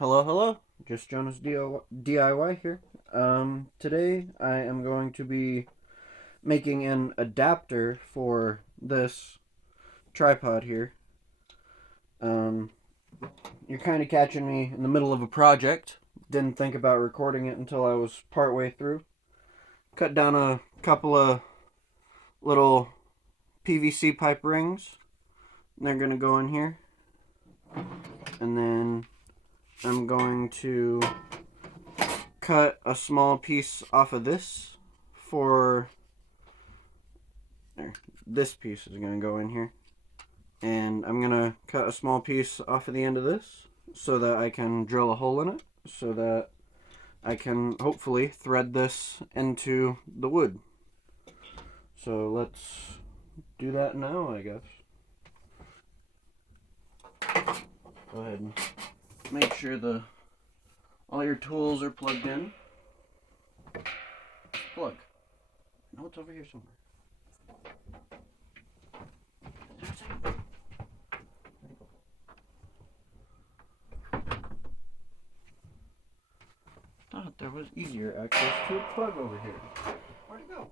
Hello, hello. Just Jonas DIY here. Today I am going to be making an adapter for this tripod here. Um, you're kind of catching me in the middle of a project. Didn't think about recording it until I was partway through. Cut down a couple of little PVC pipe rings. They're gonna go in here, and then I'm going to cut a small piece off of this for there. This piece is going to go in here, and I'm going to cut a small piece off of the end of this so that I can drill a hole in it so that I can hopefully thread this into the wood. So let's do that now, I guess. Go ahead and make sure all your tools are plugged in. Plug. No, it's over here somewhere. Thought there was easier access to a plug over here. Where'd it go?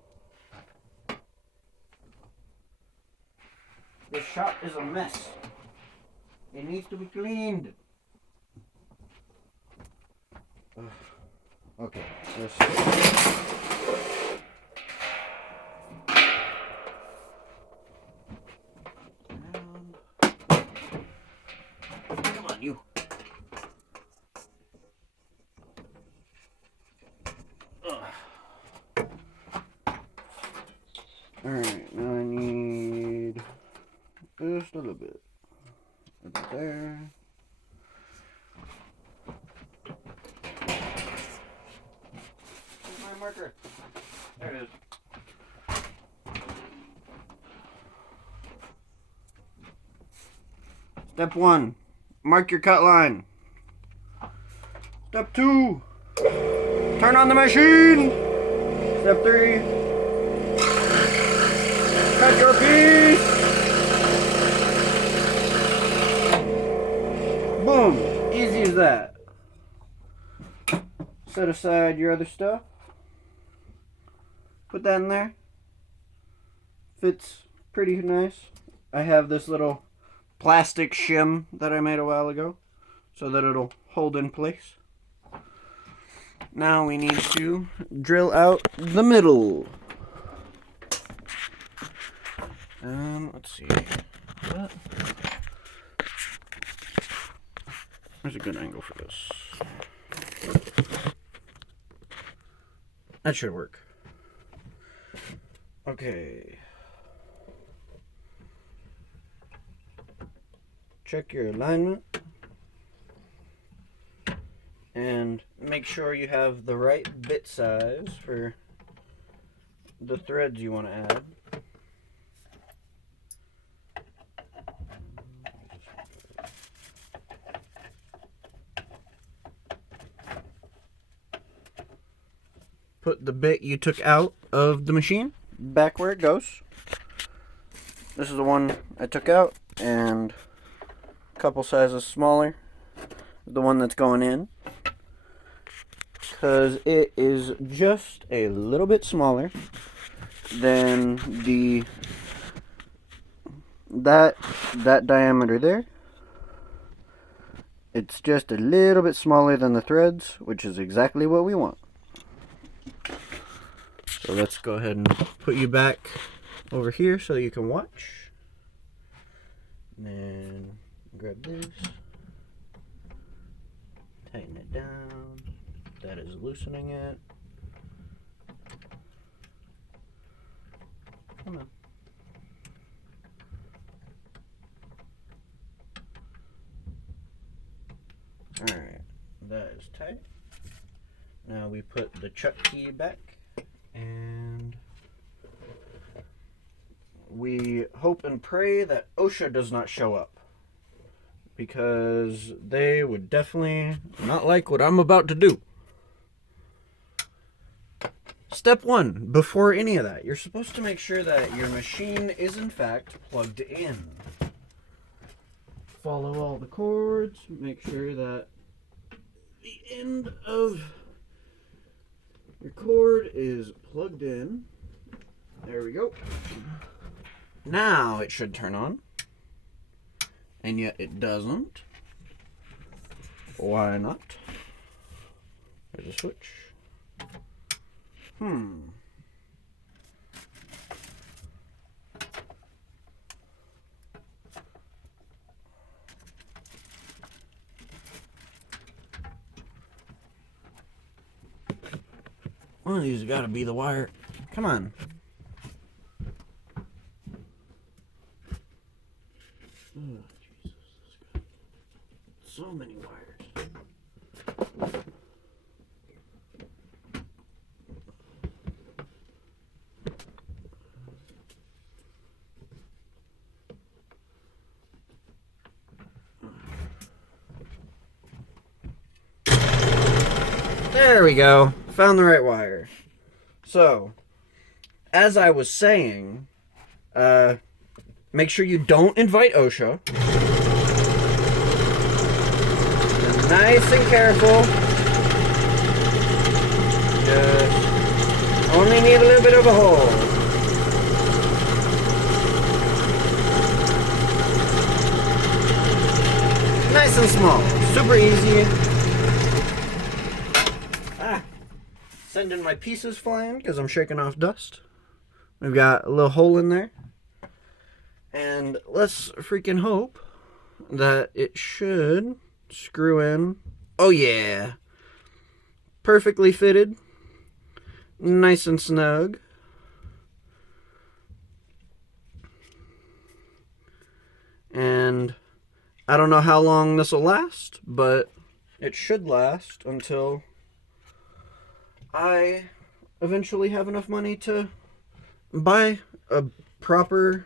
This shop is a mess. It needs to be cleaned. Okay, this. Come on, you. Alright, now I need just a little bit. Right there. Where's my marker? There it is. Step 1. Mark your cut line. Step 2. Turn on the machine. Step 3. Cut your piece. Boom. Easy as that. Set aside your other stuff. Put that in there. Fits pretty nice. I have this little plastic shim that I made a while ago so that it'll hold in place. Now we need to drill out the middle. Let's see. What? There's a good angle for this. That should work. Okay. Check your alignment. And make sure you have the right bit size for the threads you want to add. Put the bit you took out of the machine back where it goes. This is the one I took out, and a couple sizes smaller. The one that's going in, because it is just a little bit smaller than that diameter there. It's just a little bit smaller than the threads, which is exactly what we want. So let's go ahead and put you back over here so you can watch. And then grab this. Tighten it down. That is loosening it. Come on. Alright, that is tight. Now we put the chuck key back, and we hope and pray that OSHA does not show up, because they would definitely not like what I'm about to do. Step 1, before any of that, you're supposed to make sure that your machine is in fact plugged in. Follow all the cords, make sure that the end of your cord is plugged in. There we go. Now it should turn on. And yet it doesn't. Why not? There's a switch. One of these has got to be the wire. Come on. Oh, Jesus. So many wires. There we go. Found the right wire. So, as I was saying, make sure you don't invite OSHA. And nice and careful. Just only need a little bit of a hole. Nice and small. Super easy. Sending my pieces flying because I'm shaking off dust. We've got a little hole in there. And let's freaking hope that it should screw in. Oh yeah. Perfectly fitted. Nice and snug. And I don't know how long this will last, but it should last until I eventually have enough money to buy a proper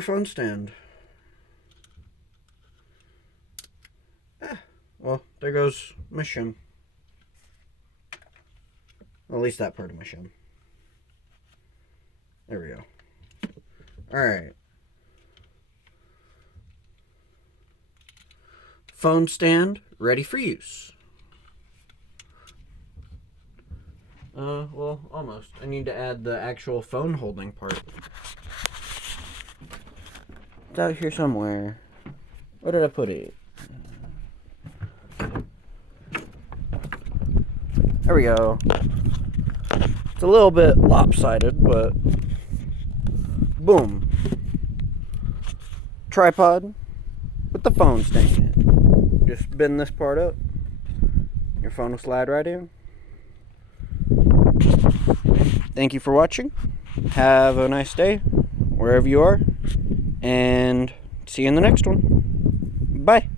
phone stand. Well, there goes my shim. Well, at least that part of my shim. There we go. Alright. Phone stand ready for use. Well, almost. I need to add the actual phone holding part. It's out here somewhere. Where did I put it? There we go. It's a little bit lopsided, but boom. Tripod with the phone staying in. Just bend this part up. Your phone will slide right in. Thank you for watching. Have a nice day wherever you are. And see you in the next one. Bye.